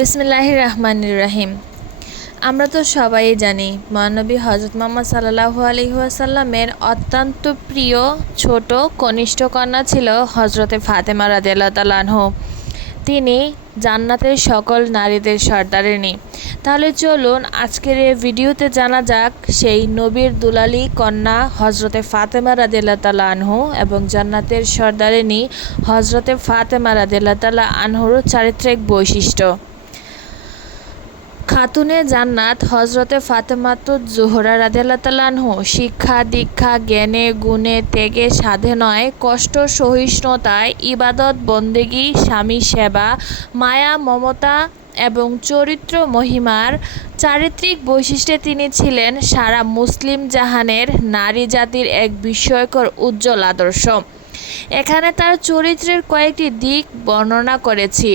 বিসমিল্লাহ রহমান রাহিম। আমরা তো সবাই জানি, মহানবী হজরত মোহাম্মদ সাল্লাহ আলহিহাসাল্লামের অত্যন্ত প্রিয় ছোট কনিষ্ঠ কন্যা ছিল হজরতে ফাতেমা রাদিয়াল্লাহু তালানহ তিনি জান্নাতের সকল নারীদের সর্দারিনী। তাহলে চলুন আজকের এই ভিডিওতে জানা যাক সেই নবীর দুলালি কন্যা হজরতে ফাতেমা রাদিয়াল্লাহ তালা আনহু এবং জান্নাতের সর্দারিনী হজরতে ফাতেমা রাদিয়াল্লাহ তালা আনহুর চারিত্রিক বৈশিষ্ট্য। খাতুনে জান্নাত হজরতে ফাতেমাতু জোহরা রাদেলাতালানহু শিক্ষা, দীক্ষা, জ্ঞানে, গুণে, ত্যাগে সাধনায় কষ্ট, সহিষ্ণুতায় ইবাদত, বন্দেগী, স্বামী সেবা, মায়া, মমতা এবং চরিত্র মহিমার চারিত্রিক বৈশিষ্ট্যে তিনি ছিলেন সারা মুসলিম জাহানের নারী জাতির এক বিস্ময়কর উজ্জ্বল আদর্শ। এখানে তার চরিত্রের কয়েকটি দিক বর্ণনা করেছি।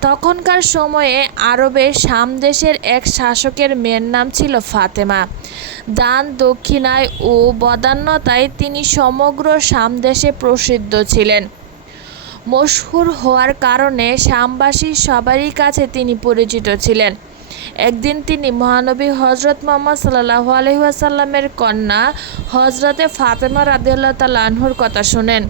তখনকার সময়ে আরবের সামদেশের এক শাসকের মেয়ের নাম ছিল ফাতেমা। দান, দক্ষিণায় ও বদান্যতায় তিনি সমগ্র সামদেশে প্রসিদ্ধ ছিলেন। মশহুর হওয়ার কারণে শামবাসী সবারই কাছে তিনি পরিচিত ছিলেন। একদিন তিনি মহানবী হজরত মোহাম্মদ সাল্লাহ আলহিহাসাল্লামের কন্যা হজরতে ফাতেমা রাদিয়াল্লাহ তালাহুর কথা শোনেন।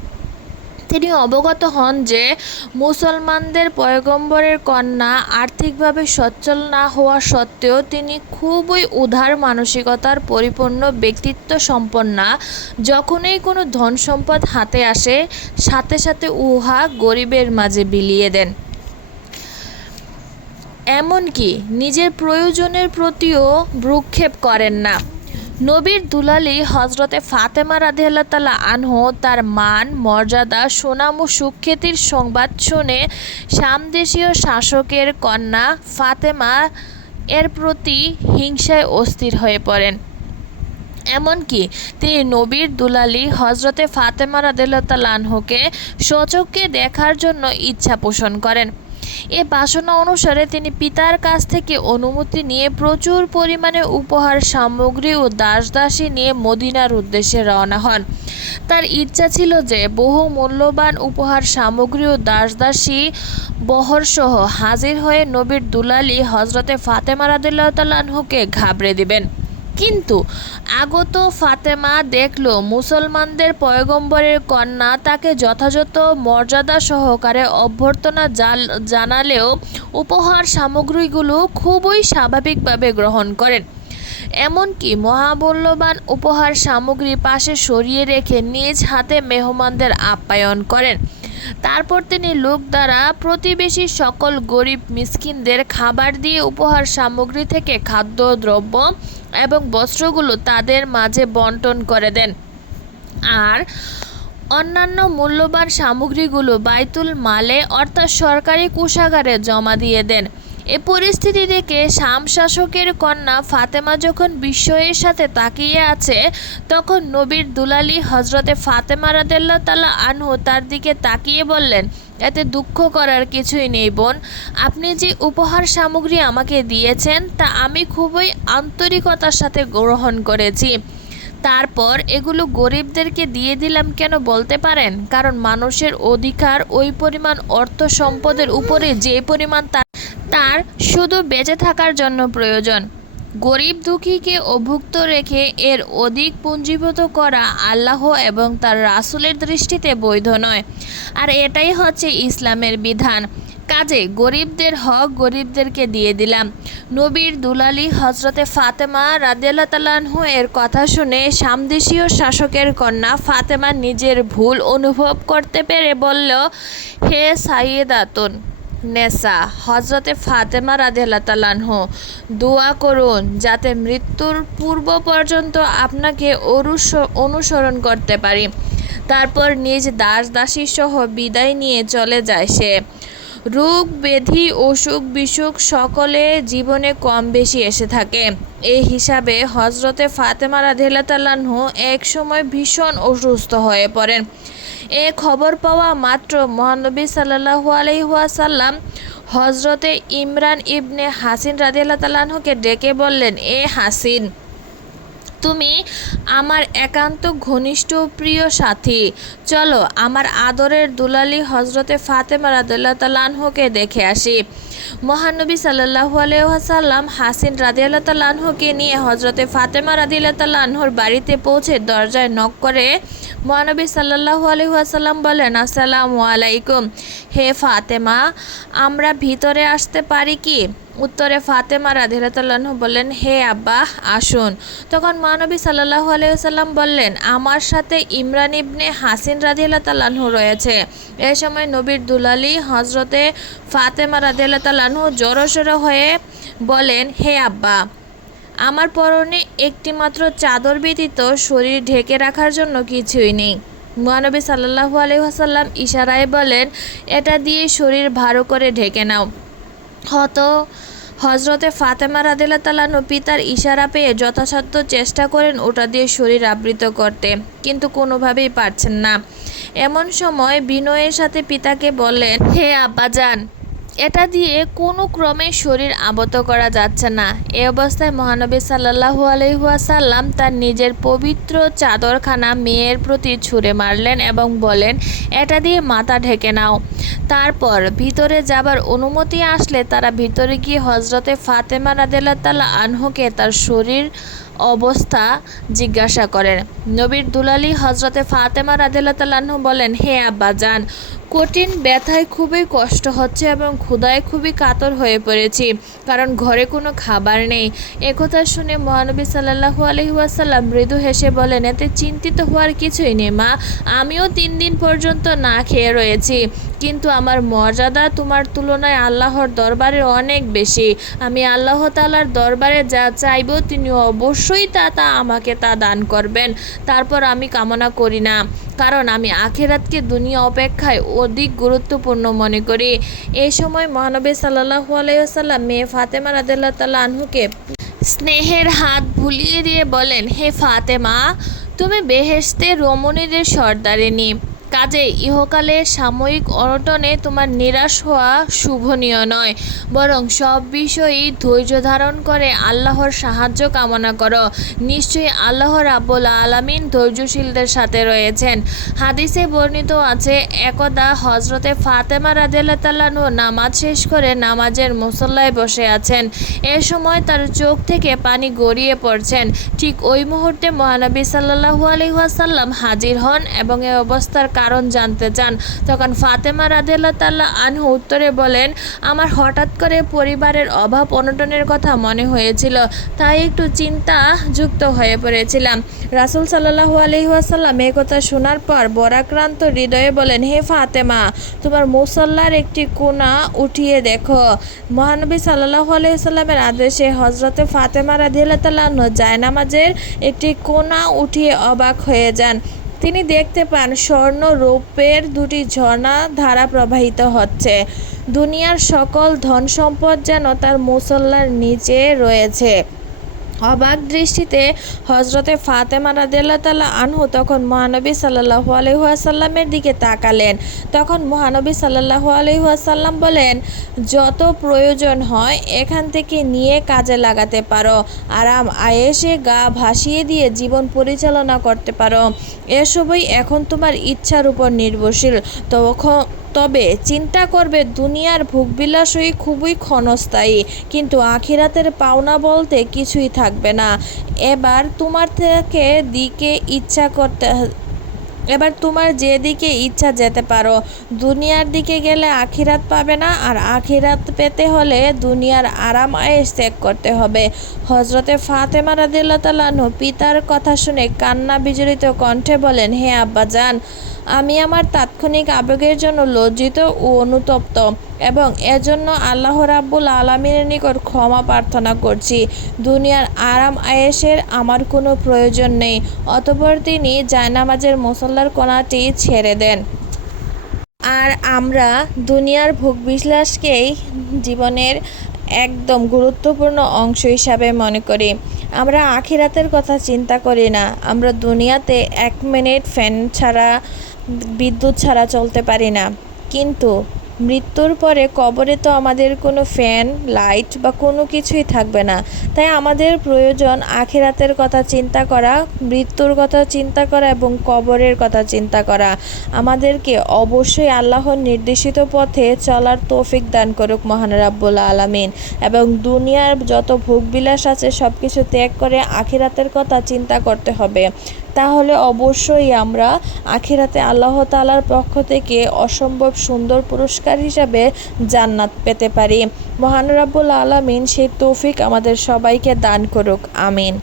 তিনি অবগত হন যে মুসলমানদের পয়গম্বরের কন্যা আর্থিকভাবে সচ্ছল না হওয়া সত্ত্বেও তিনি খুবই উদার মানসিকতার পরিপূর্ণ ব্যক্তিত্ব সম্পন্না। যখনই কোনো ধন সম্পদ হাতে আসে, সাথে সাথে উহা গরিবের মাঝে বিলিয়ে দেন। এমনকি নিজের প্রয়োজনের প্রতিও ভ্রুক্ষেপ করেন না। নবীর দুলালি হজরতে ফাতেমা রাদিয়াল্লাহ তালা আনহু তার মান, মর্যাদা, সুনাম ও সুখ্যাতির সংবাদ শুনে সামদেশীয় শাসকের কন্যা ফাতেমা এর প্রতি হিংসায় অস্থির হয়ে পড়েন। এমনকি তিনি নবীর দুলালি হজরতে ফাতেমা রাদিল্লা আনহুকে সচককে দেখার জন্য ইচ্ছা পোষণ করেন। এ বাসনা অনুসারে তিনি পিতার কাছ থেকে অনুমতি নিয়ে প্রচুর পরিমাণে উপহার, সামগ্রী ও দাস দাসী নিয়ে মদিনার উদ্দেশ্যে রওনা হন। তার ইচ্ছা ছিল যে বহু মূল্যবান উপহার, সামগ্রী ও দাস দাসী বহরসহ হাজির হয়ে নবীর দুলালি হজরতে ফাতেমা রাদিল্লাহ তাল্লাহকে ঘাবড়ে দিবেন। কিন্তু আগত ফাতেমা দেখল মুসলমানদের পয়গম্বরের কন্যা তাকে যথাযথ মর্যাদা সহকারে অভ্যর্থনা জানালেও উপহার সামগ্রীগুলো খুবই স্বাভাবিকভাবে গ্রহণ করেন। এমনকি মহামূল্যবান উপহার সামগ্রী পাশে সরিয়ে রেখে নিজ হাতে মেহমানদের আপ্যায়ন করেন। তারপর তিনি লোক দ্বারা প্রতিবেশী সকল গরিব মিসকিনদের খাবার দিয়ে উপহার সামগ্রী থেকে খাদ্য, দ্রব্য এবং বস্ত্রগুলো তাদের মাঝে বন্টন করে দেন। আর অন্যান্য মূল্যবান সামগ্রীগুলো বাইতুল মালে অর্থাৎ সরকারি কোষাগারে জমা দিয়ে দেন। এ পরিস্থিতি দেখে শাম শাসকের কন্যা ফাতেমা যখন বিস্ময়ের সাথে তাকিয়ে আছে, তখন নবীর দুলালি হজরতে ফাতেমা রাদেল্লা তালা আনহু তার দিকে তাকিয়ে বললেন এতে দুঃখ করার কিছুই নেই, বোন। আপনি যে উপহার সামগ্রী আমাকে দিয়েছেন, তা আমি খুবই আন্তরিকতার সাথে গ্রহণ করেছি। তারপর এগুলো গরিবদেরকে দিয়ে দিলাম কেন বলতে পারেন? কারণ মানুষের অধিকার ওই পরিমাণ অর্থ সম্পদের উপরে যে পরিমাণ তার শুধু বেঁচে থাকার জন্য প্রয়োজন। গরিব দুঃখীকে অভুক্ত রেখে এর অধিক পুঞ্জীভূত করা আল্লাহ এবং তার রাসুলের দৃষ্টিতে বৈধ নয়। আর এটাই হচ্ছে ইসলামের বিধান। কাজে গরিবদের হক গরিবদেরকে দিয়ে দিলাম। নবীর দুলালি হজরতে ফাতেমা রাদিয়াল্লাহ তালাহু এর কথা শুনে সামদেশীয় শাসকের কন্যা ফাতেমা নিজের ভুল অনুভব করতে পেরে বলল, হে সাইয়েদাতুন নেসা হজরতে ফাতেমা রাদিয়াল্লাহ তালানহ দোয়া করুন যাতে মৃত্যুর পূর্ব পর্যন্ত আপনাকে অনুসরণ করতে পারি। তারপর নিজ দাস দাসী সহ বিদায় নিয়ে চলে যায় সে। রোগ ব্যাধি, অসুখ বিসুখ সকলে জীবনে কম বেশি এসে থাকে। এই হিসাবে হজরতে ফাতেমা রাধিল্লাহ এক সময় ভীষণ অসুস্থ হয়ে পড়েন। এ খবর পাওয়া মাত্র মহানবী সাল্লাহু আলহিহাসাল্লাম হজরতে ইমরান ইবনে হাসিন রাদিয়াল্লাহ তালাহকে ডেকে বললেন, এ হাসিন, তুমি আমার একান্ত ঘনিষ্ঠ প্রিয় সাথী। চলো আমার আদরের দুলালি হজরতে ফাতেমা রাদুল্লাহ তালানহকে দেখে আসি। মহানবী সাল্লাহু আলহাসাল্লাম হাসিন রাদিয়াল্লাহ তাল্লাহকে নিয়ে হজরতে ফাতেমা রাদিয়াল্লাহ তাল্লাহর বাড়িতে পৌঁছে দরজায় নক করে মহানবী সাল্লাহু আলহাসাল্লাম বলেন, আসসালামু আলাইকুম। হে ফাতেমা, আমরা ভিতরে আসতে পারি কি? উত্তরে ফাতেমা রাধিরাতাল্লাহ বললেন, হে আব্বা, আসুন। তখন মহানবী সাল্লাহ আলাইসাল্লাম বললেন, আমার সাথে ইমরান ইবনে হাসিন রাধিল্লা তাল্লাহু রয়েছে। এ সময় নবীর দুলালি হজরতে ফাতেমা রাধিল্লা তাল্লাহু জড়সড়ো হয়ে বলেন, হে আব্বা, আমার পরনে একটিমাত্র চাদর ব্যতীত শরীর ঢেকে রাখার জন্য কিছুই নেই। মহানবী সাল্লাহু আলহাসাল্লাম ইশারায় বলেন, এটা দিয়ে শরীর ভালো করে ঢেকে নাও। হত। হজরতে ফাতেমা রাদিল্লা তালানু পিতার ইশারা পেয়ে যথাসাধ্য চেষ্টা করেন ওটা দিয়ে শরীর আবৃত করতে, কিন্তু কোনোভাবেই পারছেন না। এমন সময় বিনয়ের সাথে পিতাকে বললেন, হে আব্বাজান এটা দিয়ে কোনো ক্রমে শরীর আবদ্ধ করা যাচ্ছে না। এ অবস্থায় মহানবী সাল্লাহু আলহাসাল্লাম তার নিজের পবিত্র চাদরখানা মেয়ের প্রতি ছুঁড়ে মারলেন এবং বলেন, এটা দিয়ে মাথা ঢেকে নাও। তারপর ভিতরে যাবার অনুমতি আসলে তারা ভিতরে গিয়ে হজরতে ফাতেমা রাদেল্লা তাল্লাহ আনহুকে তার শরীর অবস্থা জিজ্ঞাসা করেন। নবীর দুলালি হজরতে ফাতেমা রাদিল্লা তাল্লাহ্ন বলেন, হে আব্বা, যান। কঠিন ব্যথায় খুবই কষ্ট হচ্ছে এবং ক্ষুধায় খুবই কাতর হয়ে পড়েছি। কারণ ঘরে কোনো খাবার নেই। একথা শুনে মহানবী সাল্লাহু আলহিউসাল্লাম মৃদু হেসে বলেন, এতে চিন্তিত হওয়ার কিছুই নেই, মা। আমিও তিন দিন পর্যন্ত না খেয়ে রয়েছি। কিন্তু আমার মর্যাদা তোমার তুলনায় আল্লাহর দরবারে অনেক বেশি। আমি আল্লাহ তালার দরবারে যা চাইব, তিনি অবশ্যই তা তা আমাকে তা দান করবেন। তারপর আমি কামনা করি না। কারণ আমি আখেরাতকে দুনিয়া অপেক্ষায় অধিক গুরুত্বপূর্ণ মনে করি। এ সময় মহানবী সাল্লাহু আলাইসাল্লাম মেয়ে ফাতেমা রাদেল্লা তাল্লা আনহুকে স্নেহের হাত ভুলিয়ে দিয়ে বলেন, হে ফাতেমা, তুমি বেহেশতে রমণীদের সর্দারিনী। কাজে ইহকালে সাময়িক অনটনে তোমার নিরাশ হওয়া শুভনীয় নয়। বরং সব বিষয়েই ধৈর্য ধারণ করে আল্লাহর সাহায্য কামনা করো। নিশ্চয়ই আল্লাহ রাব্বুল আলামিন ধৈর্যশীলদের সাথে রয়েছেন। হাদিসে বর্ণিত আছে, একদা হজরতে ফাতেমা তাআলাহু নামাজ শেষ করে নামাজের মুসল্লায় বসে আছেন। এ সময় তার চোখ থেকে পানি গড়িয়ে পড়ছেন। ঠিক ওই মুহূর্তে মহানবী সাল্লাল্লাহু আলাইহি ওয়াসাল্লাম হাজির হন এবং এ অবস্থার কারণ জানতে চান। তখন ফাতেমা রাদিয়াল্লাহু তাআলা আনহু উত্তরে বলেন, আমার হঠাৎ করে পরিবারের অভাব অনটনের কথা মনে হয়েছিল, তাই একটু চিন্তা যুক্ত হয়ে পড়েছিলাম। রাসূল সাল্লাল্লাহু আলাইহি ওয়াসাল্লাম এই কথা শোনার পর বরাক্রান্ত হৃদয়ে বলেন, হে ফাতেমা, তোমার মুসল্লার একটি কোণা উঠিয়ে দেখো। মহানবী সাল্লাল্লাহু আলাইহি সাল্লামের আদেশে হজরতে ফাতেমা রাদিয়াল্লাহু তাআলা জায়নামাজের একটি কোণা উঠিয়ে অবাক হয়ে যান। তিনি দেখতে পান, স্বর্ণ রূপের দুটি ঝর্ণা ধারা প্রবাহিত হচ্ছে। দুনিয়ার সকল ধন সম্পদ যেন তার মুসল্লার নিচে রয়েছে। অবাক দৃষ্টিতে হজরতে ফাতেমা রাদিয়াল্লাহু তাআলা আনহু তখন মহানবী সাল্লাল্লাহু আলাইহি ওয়াসাল্লামের দিকে তাকালেন। তখন মহানবী সাল্লাল্লাহু আলাইহি ওয়াসাল্লাম বলেন, যত প্রয়োজন হয় এখান থেকে নিয়ে কাজে লাগাতে পারো। আরাম আয়েসে গা ভাসিয়ে দিয়ে জীবন পরিচালনা করতে পারো। এসবই এখন তোমার ইচ্ছার উপর নির্ভরশীল। তখন তবে চিন্তা করবে, দুনিয়ার ভোগবিলাসই খুবই ক্ষণস্থায়ী। কিন্তু আখিরাতের পাওনা বলতে কিছুই থাকবে না। এবার তোমার থেকে দিকে ইচ্ছা করতে এবার তোমার যেদিকে ইচ্ছা যেতে পারো। দুনিয়ার দিকে গেলে আখিরাত পাবে না, আর আখিরাত পেতে হলে দুনিয়ার আরাম আয়েস ত্যাগ করতে হবে। হজরতে ফাতেমা রাদিল্লা তালানহ পিতার কথা শুনে কান্না বিজড়িত কণ্ঠে বলেন, হে আব্বা যান আমি আমার তাৎক্ষণিক আবেগের জন্য লজ্জিত ও অনুতপ্ত এবং এজন্য আল্লাহ রাব্বুল আলমিনের নিকট ক্ষমা প্রার্থনা করছি। দুনিয়ার আরাম আয়েসের আমার কোনো প্রয়োজন নেই, অতপর তিনি জায়নামাজের মুসল্লার কোনাটি ছেড়ে দেন। আর আমরা দুনিয়ার ভোগ বিলাসকেই জীবনের একদম গুরুত্বপূর্ণ অংশ হিসাবে মনে করি। আমরা আখিরাতের কথা চিন্তা করি না। আমরা দুনিয়াতে এক মিনিট ফ্যান ছাড়া বিদ্যুৎ ছাড়া চলতে পারি না। কিন্তু মৃত্যুর পরে কবরে তো আমাদের কোনো ফ্যান, লাইট বা কোনো কিছুই থাকবে না। তাই আমাদের প্রয়োজন আখেরাতের কথা চিন্তা করা, মৃত্যুর কথা চিন্তা করা এবং কবরের কথা চিন্তা করা। আমাদেরকে অবশ্যই আল্লাহর নির্দেশিত পথে চলার তৌফিক দান করুক মহান রাব্বুল আলামিন। এবং দুনিয়ার যত ভোগবিলাস আছে সব কিছু ত্যাগ করে আখিরাতের কথা চিন্তা করতে হবে। তাহলে অবশ্যই আমরা আখিরাতে আল্লাহ তালার পক্ষ থেকে অসম্ভব সুন্দর পুরস্কার হিসাবে জান্নাত পেতে পারি। মহান রাব্বুল আলামিন সেই তৌফিক আমাদের সবাইকে দান করুক। আমিন।